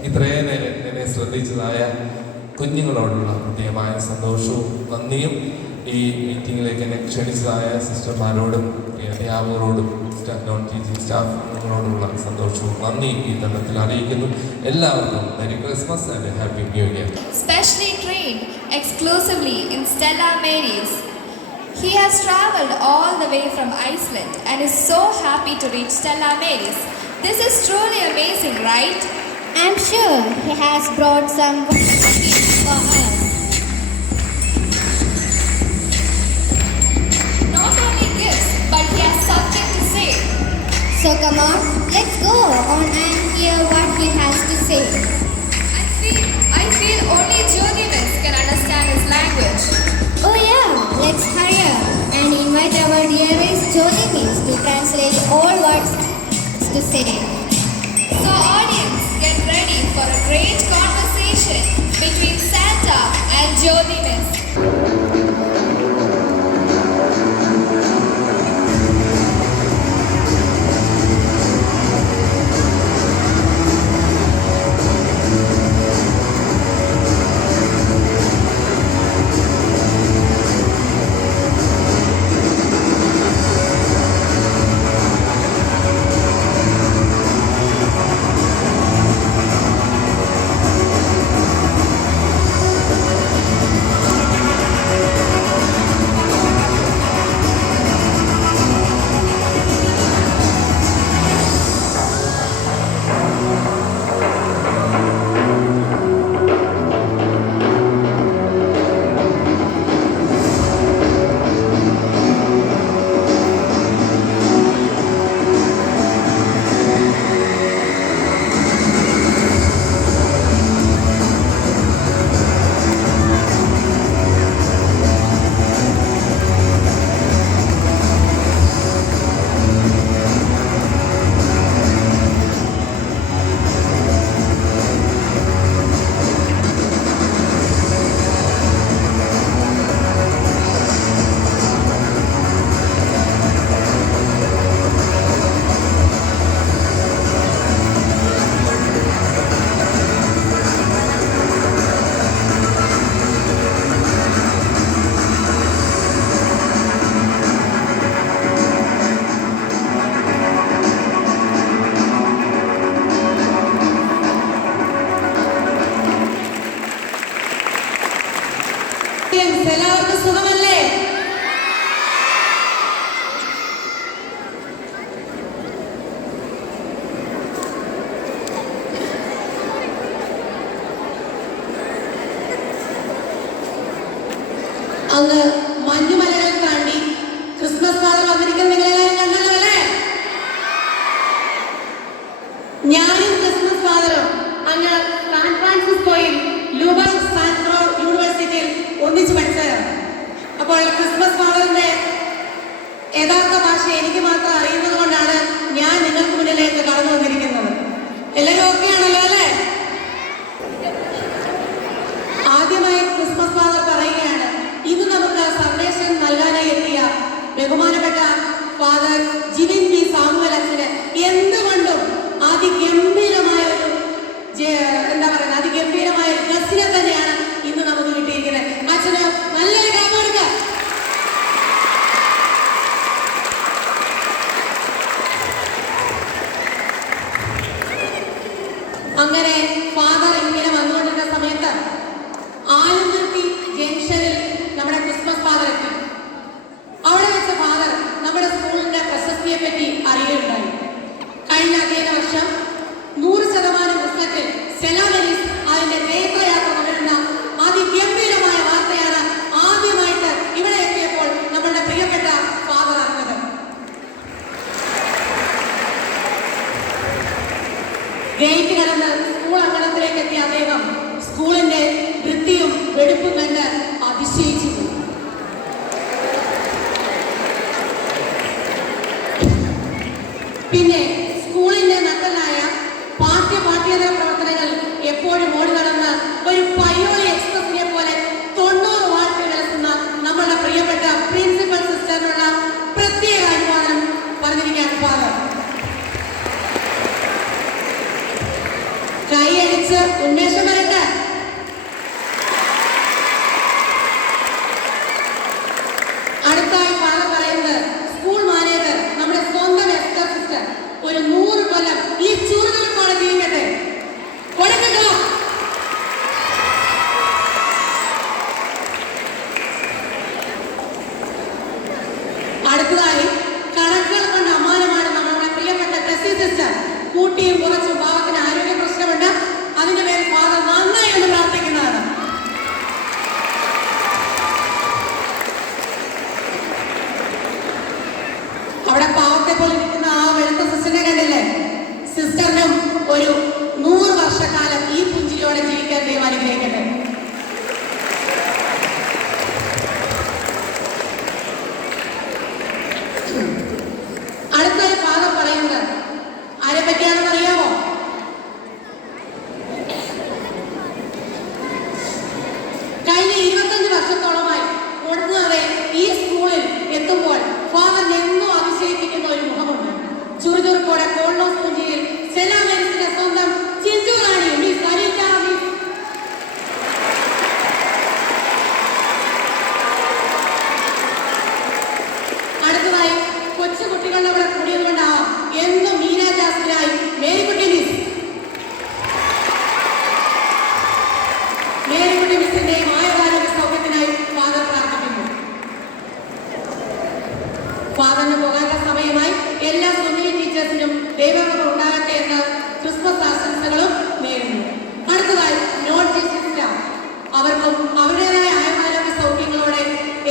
ഇത്രയും നേരം എന്നെ ശ്രദ്ധിച്ചതായ കുഞ്ഞുങ്ങളോടുള്ള പ്രത്യേകമായ സന്തോഷവും നന്ദിയും, ഈ മീറ്റിങ്ങിലേക്ക് എന്നെ ക്ഷണിച്ചതായ സിസ്റ്റർമാരോടും അധ്യാപകരോടും നോൺ ടീച്ചിങ് സ്റ്റാഫുകളോടുള്ള സന്തോഷവും നന്ദിയും ഈ തലത്തിൽ അറിയിക്കുന്നു. എല്ലാവർക്കും merry Christmas and happy new year. Specially trained exclusively in Stella Maris. He has traveled all the way from Iceland and is so happy to reach Stella Maris. This is truly amazing, right? I'm sure he has brought some gifts for us. Not only gifts, but he has something to say. So come on, let's go on and hear what he has to say. I feel only Jyotimis can understand his language. Oh yeah, let's hurry up and invite our dearest Jyotimis to translate all what's to say. So audience, get ready for a great conversation between Santa and Jyotimis. അങ്ങ് മഞ്ഞുമലകൾ താണ്ടി Christmas father വന്നിരിക്കുന്ന നിങ്ങളെല്ലാവരും കണ്ടല്ലോ അല്ലേ? ഞാനും Christmas ഫാദറും അങ്ങ് San ഫ്രാൻസിസ്കോയിൽ ലൂബർ Santro യൂണിവേഴ്സിറ്റിയിൽ ഒന്നിച്ച് പഠിച്ചതാണ്. അപ്പോൾ ക്രിസ്മസ് ഫാദറിന്റെ യഥാർത്ഥ ഭാഷ എനിക്ക് മാത്രം അറിയുന്നത് കൊണ്ടാണ് ഞാൻ നിങ്ങൾക്ക് മുന്നിലേക്ക് കടന്നു വന്നിരിക്കുന്നത്. എല്ലാവരും ഓക്കെ ആണല്ലോ അല്ലേ? ആദ്യമായി ക്രിസ്മസ് ഫാദർ പറയുകയാണ്, ഇന്ന് നമുക്ക് സന്ദേശം നൽകാനായി എത്തിയ ബഹുമാനപ്പെട്ട ഫാദർ ജിവിൻ പി സാമുവൽ അച്ഛന് എന്തുകൊണ്ടും അതിഗംഭീരമായ ഒരു അതിഗംഭീരമായ ഒരു ഗസ്റ്റിനെ തന്നെയാണ് ഇന്ന് നമുക്ക് കിട്ടിയിരിക്കുന്നത്. അച്ഛന് നല്ലൊരു കാര്യം കൊടുക്കുക. അങ്ങനെ ഫാദർ ഇങ്ങനെ വന്നുകൊണ്ടിരുന്ന സമയത്ത് ആലന്തുരുത്തി ജംഗ്ഷനിൽ നമ്മുടെ ക്രിസ്മസ് ഫാദർ എത്തി. അവിടെ വെച്ച ഫാദർ നമ്മുടെ സ്കൂളിന്റെ പ്രശസ്തിയെ പറ്റി അറിയുകയുണ്ടായി. കഴിഞ്ഞ അധ്യയന വർഷം 100% പുസ്തകത്തിൽ സ്റ്റെല്ല മെരീസ് അതിന്റെ ജയത്രയാത്ര തുടരുന്ന അതിഗംഭീരമായ വാർത്തയാണ് ആദ്യമായിട്ട് ഇവിടെ എത്തിയപ്പോൾ നമ്മളുടെ പ്രിയപ്പെട്ട ഫാദർ അറിഞ്ഞത്. ഗേറ്റ് കടന്ന് സ്കൂൾ അങ്കണത്തിലേക്ക് എത്തിയ അദ്ദേഹം സ്കൂളിന്റെ വൃത്തിയും വെടുപ്പും കണ്ട് അതിശയിച്ചു. പിന്നെ സ്കൂളിന്റെ നട്ടലായ പാഠ്യേതര പ്രവർത്തനങ്ങൾ എപ്പോഴും ഓടി നടന്ന് ഒരു പയ്യോളി എക്സ്പ്രസിനെ പോലെ 90 വാട്ട് വിളസുന്ന നമ്മളുടെ പ്രിയപ്പെട്ട പ്രിൻസിപ്പൽ സിസ്റ്ററിനുള്ള പ്രത്യേക അനുവാദം പറഞ്ഞിരിക്കുകയാണ് ഫാദർ. കൈയടിച്ച് ഉന്മേഷം വരട്ടെ. അടുത്തായി ഫാദർ പറയുന്നത്, സ്കൂൾ മാനേജർ നമ്മുടെ സ്വന്തം എസ്റ്റർ സിസ്റ്റർ ഒരു 100 കൊല്ലം ഈ ചൂടുകൾക്കോടെ ജീവിക്കട്ടെ. കൊടുക്കുക. അടുത്തതായി കണക്കുകൾ കൊണ്ട് അമ്മാനമാണ് നമ്മളുടെ പ്രിയപ്പെട്ട ടെസ്സി സിസ്റ്റർ. കൂട്ടിയും കുറച്ചും ഭാവത്തിന് ആരോഗ്യ പ്രശ്നമുണ്ട്. അതിന്റെ പേരിൽ ഫാദർ നന്നായി എന്ന് പ്രാർത്ഥിക്കുന്നതാണ്. അവിടെ പാവത്തെ പോലെ ഇരിക്കുന്ന ആ വെളുത്ത സിസ്റ്ററിനെ കണ്ടില്ലേ? സിസ്റ്ററിനും ഒരു 100 വർഷക്കാലം ഈ പുഞ്ചിരിയോടെ ജീവിക്കാൻ ദൈവം അനുഗ്രഹിക്കട്ടെ. അടുത്തൊരു ഫാദർ പറയുന്നത് ആരെ പറ്റിയാണെന്ന് അറിയാമോ? കഴിഞ്ഞ 25 വർഷത്തോളമായി കൊടുന്നവരെ ഈ സ്കൂളിൽ എത്തുമ്പോൾ ഫാദറിനെ എന്നും അതിശയിപ്പിക്കുന്ന ഒരു മുഖമുണ്ട്. ചുറുചുറുക്കോടെ കോൾനോസ് പുഞ്ചിരിയിൽ സ്റ്റെല്ല മെരീസിന്റെ സ്വന്തം ചിഞ്ചു റാണി മിസ് അനീറ്റ മിസ്. അടുത്തതായി കൊച്ചുകുട്ടികളുടെ കൂടെ കൂടിയതുകൊണ്ടാവാം എന്നും മീന ജാസ്മിനായി മേരിക്കുട്ടി മിസ്. മേരിക്കുട്ടി മിസ്സിന്റെ ആയുരാരോഗ്യ സൗഖ്യത്തിനായി ഫാദർ പ്രാർത്ഥിക്കുന്നു. ഫാദറിന് പോകാനുള്ള സമയമായി. എല്ലാ സുന്ദരി ടീച്ചേഴ്സിനും ദൈവകൃപ ഉണ്ടാകട്ടെ എന്ന് ക്രിസ്മസ് ആശംസകളും നേരുന്നു. അടുത്തതായി നോൺ ടീച്ചിങ് സ്റ്റാഫ്, അവർക്കും അവരുടേതായ ആയുരാരോഗ്യ സൗഖ്യങ്ങളോടെ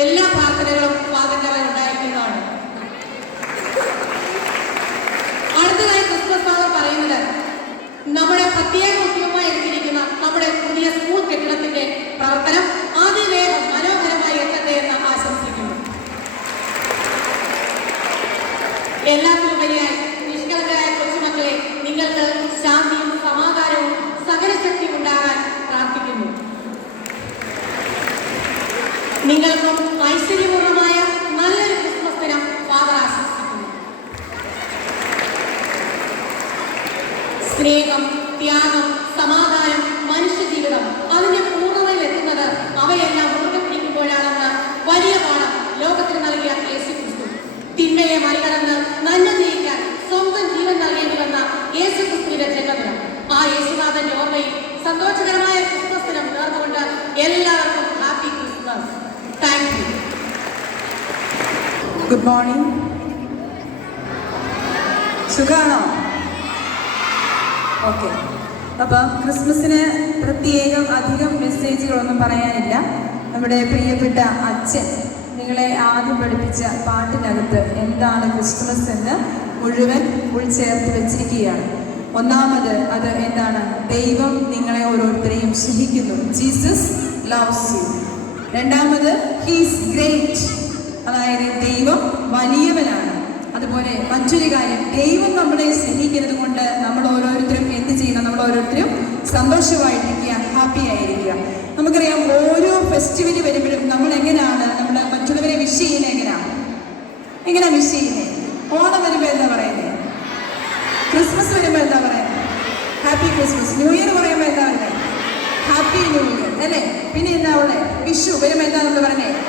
എല്ലാ പ്രാർത്ഥനകളും ഫാദറിന്റെ ഉണ്ടായിരിക്കുന്നതാണ്. അടുത്തതായി ക്രിസ്മസ് ഫാദർ പറയുന്നത്, നമ്മുടെ പ്രത്യേക ഉദ്യോഗമായി എടുത്തിരിക്കുന്ന നമ്മുടെ പുതിയ സ്കൂൾ കെട്ടിടത്തിന്റെ പ്രവർത്തനം അതിവേഗം മനോഹരമായി എത്തട്ടെ എന്ന് ആശംസിക്കുന്നു. എല്ലാത്തിലുപരിയായി നിഷ്കളങ്കരായ കൊച്ചുമക്കളെ, നിങ്ങൾക്ക് ശാന്തിയും സമാധാനവും സകലശക്തിയും ഉണ്ടാകാൻ പ്രാർത്ഥിക്കുന്നു. നിങ്ങൾക്കും ഐശ്വര്യപൂർണമായ നല്ലൊരു ക്രിസ്മസ് ദിനം ഫാദർ ആശംസിക്കുന്നു. സ്നേഹം, ത്യാഗം, സമാധാനം, മനുഷ്യജീവിതം അതിന്റെ പൂർണ്ണതയിൽ എത്തുന്നത് അവയെല്ലാം മുറുകെ പിടിക്കുമ്പോഴാണെന്ന് വലിയ പാഠം ലോകത്തിന് നൽകിയ യേശുക്രിസ്തു. തിന്മയെ മറികടന്ന് നന്മ ജയിക്കാൻ സ്വന്തം ജീവൻ നൽകേണ്ടി വന്ന യേശുക്രിസ്തുവിന്റെ ജന്മദിനം. ആ യേശുനാഥന്റെ ഓർമ്മയിൽ സന്തോഷകരമായ ക്രിസ്മസ് ദിനം നേർന്നുകൊണ്ട് എല്ലാവർക്കും happy Christmas. Thank you. Good morning. സുഖാണോ? ഓക്കെ. അപ്പം ക്രിസ്മസിന് പ്രത്യേകം അധികം മെസ്സേജുകളൊന്നും പറയാനില്ല. നമ്മുടെ പ്രിയപ്പെട്ട അച്ഛൻ നിങ്ങളെ ആദ്യം പഠിപ്പിച്ച പാട്ടിനകത്ത് എന്താണ് ക്രിസ്തുമസ് എന്ന് മുഴുവൻ ഉൾച്ചേർത്ത് വെച്ചിരിക്കുകയാണ്. ഒന്നാമത് അത് എന്താണ്? ദൈവം നിങ്ങളെ ഓരോരുത്തരെയും സ്നേഹിക്കുന്നു. Jesus loves you. രണ്ടാമത് ഹീസ് ഗ്രേറ്റ്, അതായത് ദൈവം വലിയവനാണ്. അതുപോലെ മറ്റൊരു കാര്യം, ദൈവം നമ്മളെ സ്നേഹിക്കുന്നത് കൊണ്ട് നമ്മൾ ഓരോരുത്തരും എന്ത് ചെയ്യണം? നമ്മൾ ഓരോരുത്തരും സന്തോഷമായിരിക്കുക, ഹാപ്പി ആയിരിക്കുക. നമുക്കറിയാം ഓരോ ഫെസ്റ്റിവൽ വരുമ്പോഴും നമ്മൾ എങ്ങനെയാണ് നമ്മൾ മറ്റുള്ളവരെ വിഷ് ചെയ്യുന്നത്? എങ്ങനെയാണ് വിഷ് ചെയ്യുന്നത്? ഓണം വരുമ്പോൾ എന്താ പറയുന്നത്? ക്രിസ്മസ് വരുമ്പോൾ എന്താ പറയുന്നത്? Happy Christmas. ന്യൂ ഇയർ പറയുമ്പോൾ എന്താ പറയുന്നത്? ഹാപ്പി ന്യൂ ഇയർ അല്ലേ? പിന്നെ എന്താ ഉള്ളത്? വിഷു വരുമ്പോൾ എന്താ നമ്മൾ പറയുന്നത്?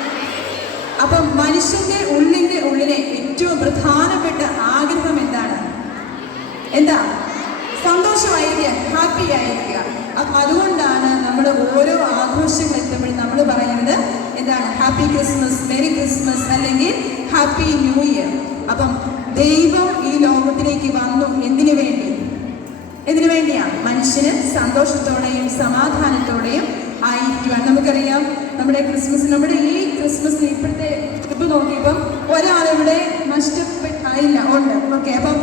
അപ്പം മനുഷ്യന്റെ ഉള്ളിലെ ഏറ്റവും പ്രധാനപ്പെട്ട ആഗ്രഹം എന്താണ്? സന്തോഷമായിരിക്കുക, ഹാപ്പി ആയിരിക്കുക. അപ്പം അതുകൊണ്ടാണ് നമ്മൾ ഓരോ ആഘോഷങ്ങൾ എത്തുമ്പോഴും നമ്മൾ പറയുന്നത് എന്താണ്? ഹാപ്പി ക്രിസ്മസ്, മെരി ക്രിസ്മസ് അല്ലെങ്കിൽ ഹാപ്പി ന്യൂ ഇയർ. അപ്പം ദൈവം ഈ ലോകത്തിലേക്ക് വന്നു എന്തിനു വേണ്ടിയാണ്? മനുഷ്യന് സന്തോഷത്തോടെയും സമാധാനത്തോടെയും ആയിരിക്കുവാൻ. നമുക്കറിയാം നമ്മുടെ ഈ ക്രിസ്മസിന് ഇപ്പോഴത്തെ ട്രിപ്പ് നോക്കിയപ്പം ഒരാളിവിടെ നഷ്ടപ്പെട്ടില്ല ഉണ്ട്. ഓക്കെ, അപ്പം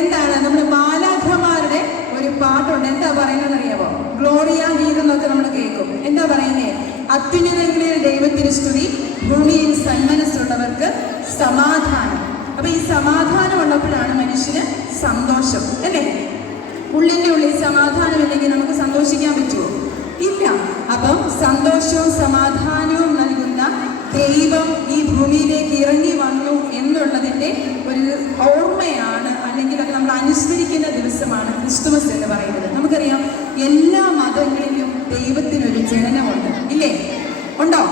എന്താണ് നമ്മുടെ മാലാഖമാരുടെ ഒരു പാട്ടുണ്ട്. എന്താ പറയുന്നത് അറിയാമോ? ഗ്ലോറിയ ഗീതം എന്നൊക്കെ നമ്മൾ കേൾക്കും. എന്താ പറയുന്നേ? അത്യുന്നതങ്ങളിൽ ദൈവത്തിന് സ്തുതി, ഭൂമിയിൽ സന്മനസ്സുള്ളവർക്ക് സമാധാനം. അപ്പൊ ഈ സമാധാനം ഉള്ളപ്പോഴാണ് മനുഷ്യന് സന്തോഷം അല്ലേ? ഉള്ളിൻ്റെ ഉള്ളിൽ സമാധാനം ഇല്ലെങ്കിൽ നമുക്ക് സന്തോഷിക്കാൻ പറ്റുമോ? ഇല്ല. അപ്പം സന്തോഷവും സമാധാനവും നൽകുന്ന ദൈവം ഈ ഭൂമിയിലേക്ക് ഇറങ്ങി വന്നു എന്നുള്ളതിൻ്റെ ഒരു ഓർമ്മയാണ്, അല്ലെങ്കിൽ അത് നമ്മൾ അനുസ്മരിക്കുന്ന ദിവസമാണ് ക്രിസ്തുമസ് എന്ന് പറയുന്നത്. നമുക്കറിയാം എല്ലാ മതങ്ങളിലും ദൈവത്തിനൊരു ജനനമുണ്ട്, ഇല്ലേ? ഉണ്ടോ?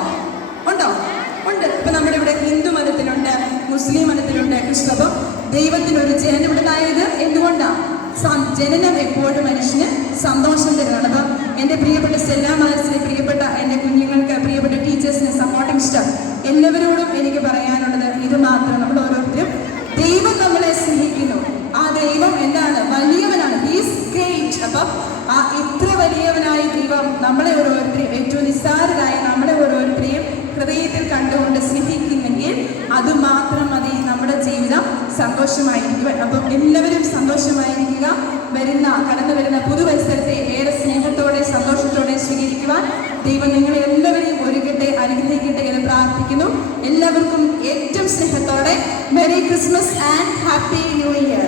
ഉണ്ട്. ഇപ്പൊ നമ്മുടെ ഇവിടെ ഹിന്ദു മതത്തിലുണ്ട്, മുസ്ലിം മതത്തിലുണ്ട്, ക്രിസ്തു. അപ്പം ദൈവത്തിനൊരു ജനനം ഉണ്ടായത് എന്തുകൊണ്ടാണ്? ജനനം എപ്പോഴും മനുഷ്യന് സന്തോഷം തരുന്നതാണ്. അപ്പം എൻ്റെ പ്രിയപ്പെട്ട സ്റ്റെല്ലാ മാനസിലെ പ്രിയപ്പെട്ട എൻ്റെ കുഞ്ഞുങ്ങൾക്ക്, പ്രിയപ്പെട്ട ടീച്ചേഴ്സിന്, സപ്പോർട്ടിംഗ് സ്റ്റാഫ് എല്ലാവരോടും എനിക്ക് പറയാനുള്ളത് ഇത് മാത്രം. നമ്മൾ ഓരോരുത്തരും ദൈവം നമ്മളെ സ്നേഹിക്കുന്നു. ആ ദൈവം എന്താണ്? വലിയവനാണ്. He's great. അപ്പം ആ ഇത്ര വലിയവനായ ദൈവം നമ്മളെ ഓരോരുത്തരെയും, ഏറ്റവും നിസ്സാരരായ നമ്മളെ ഓരോരുത്തരെയും ഹൃദയത്തിൽ കണ്ടുകൊണ്ട് സ്നേഹിക്കുന്നെങ്കിൽ അതുമാത്രം മതി നമ്മുടെ ജീവിതം സന്തോഷമായിരിക്കുവാൻ. അപ്പം എല്ലാവരും സന്തോഷമായിരിക്കുക. കടന്നു വരുന്ന പുതുവത്സരത്തെ ഏറെ സ്നേഹത്തോടെ സന്തോഷത്തോടെ സ്വീകരിക്കുവാൻ ദൈവം നിങ്ങളെ എല്ലാവരെയും ഒരുക്കട്ടെ, അനുഗ്രഹിക്കട്ടെ എന്ന് പ്രാർത്ഥിക്കുന്നു. എല്ലാവർക്കും ഏറ്റവും സ്നേഹത്തോടെ merry Christmas and happy new year.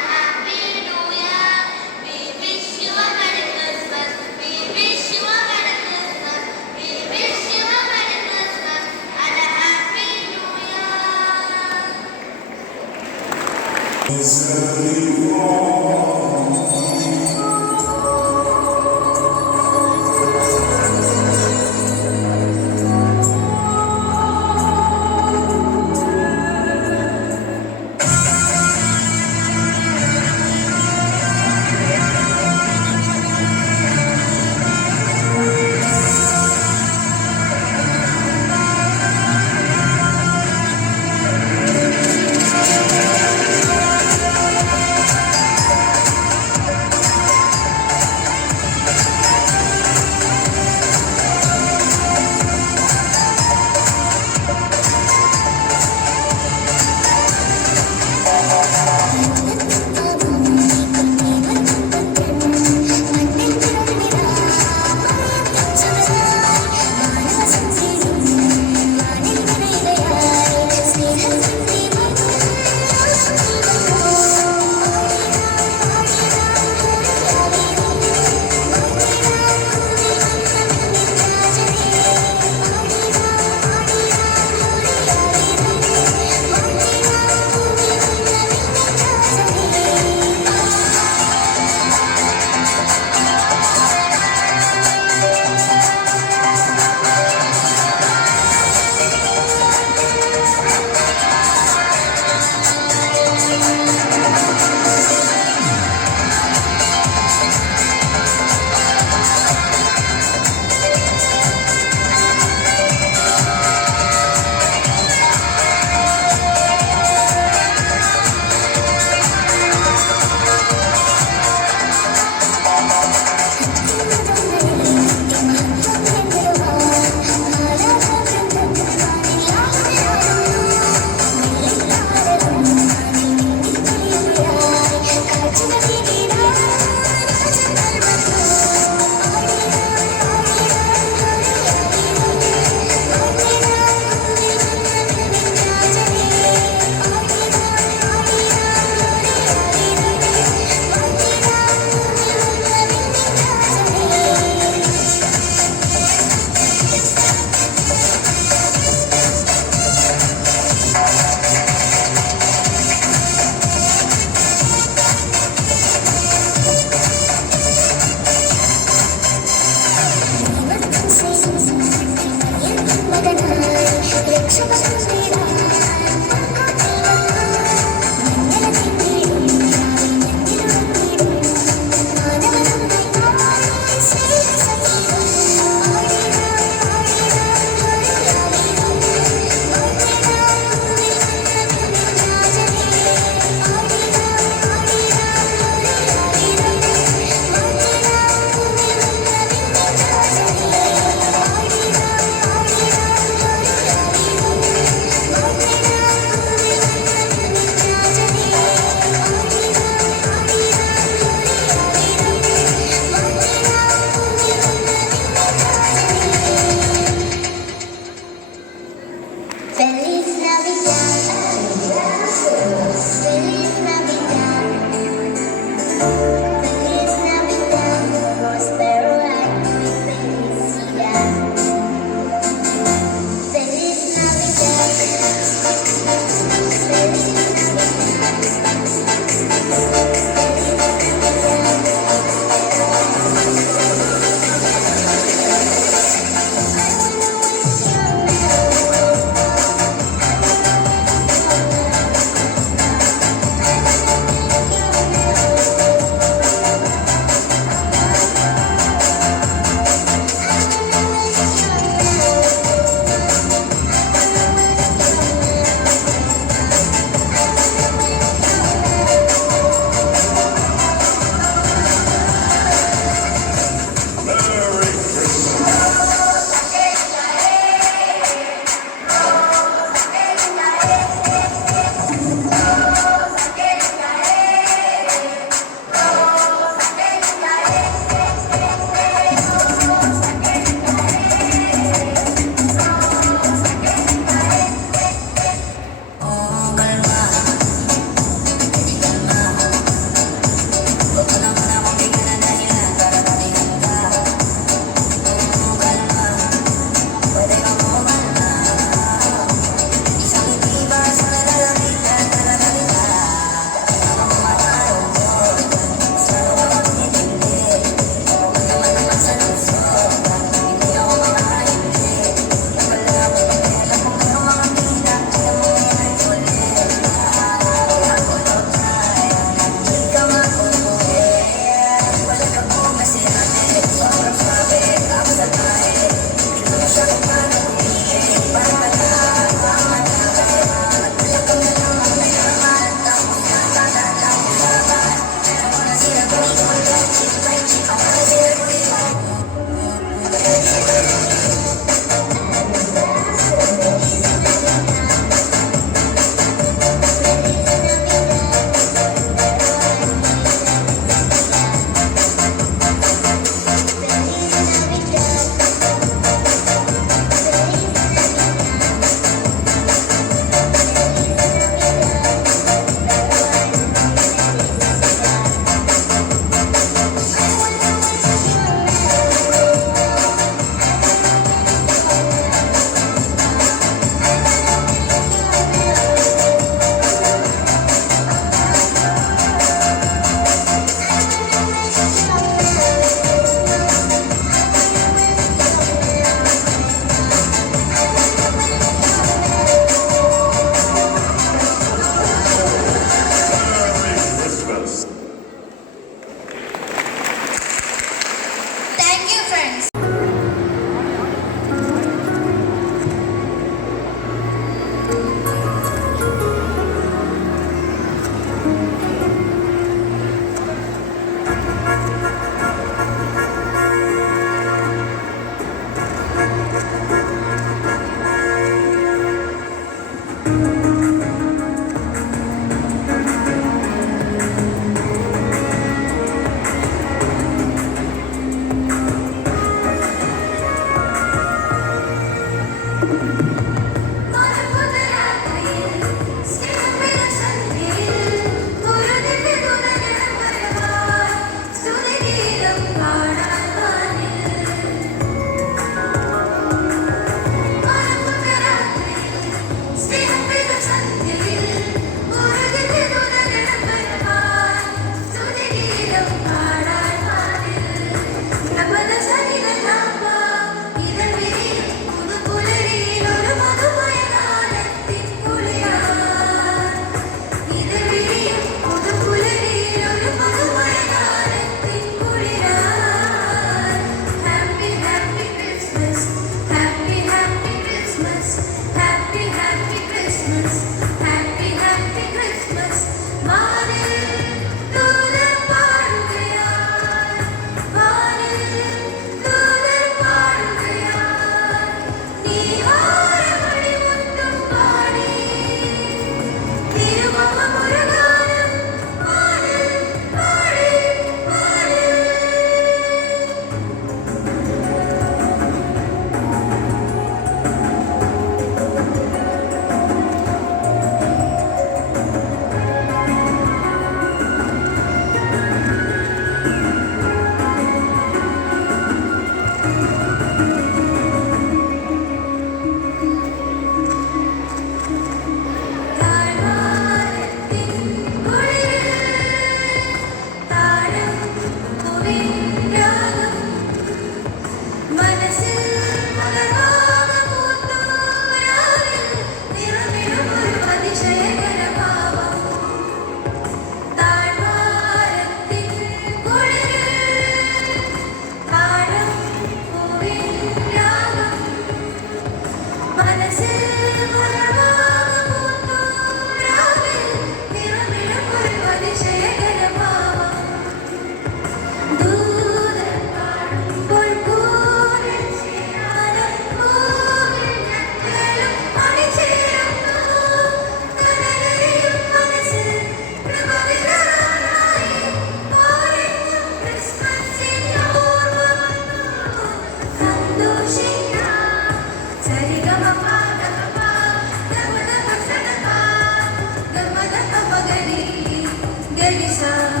Happy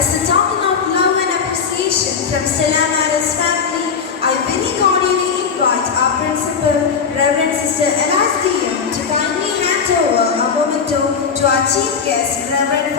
As a token of love and appreciation from Stella Maris family, I very cordially invite our principal, Reverend Sister Elias DM, to kindly hand over a memento to our chief guest, Reverend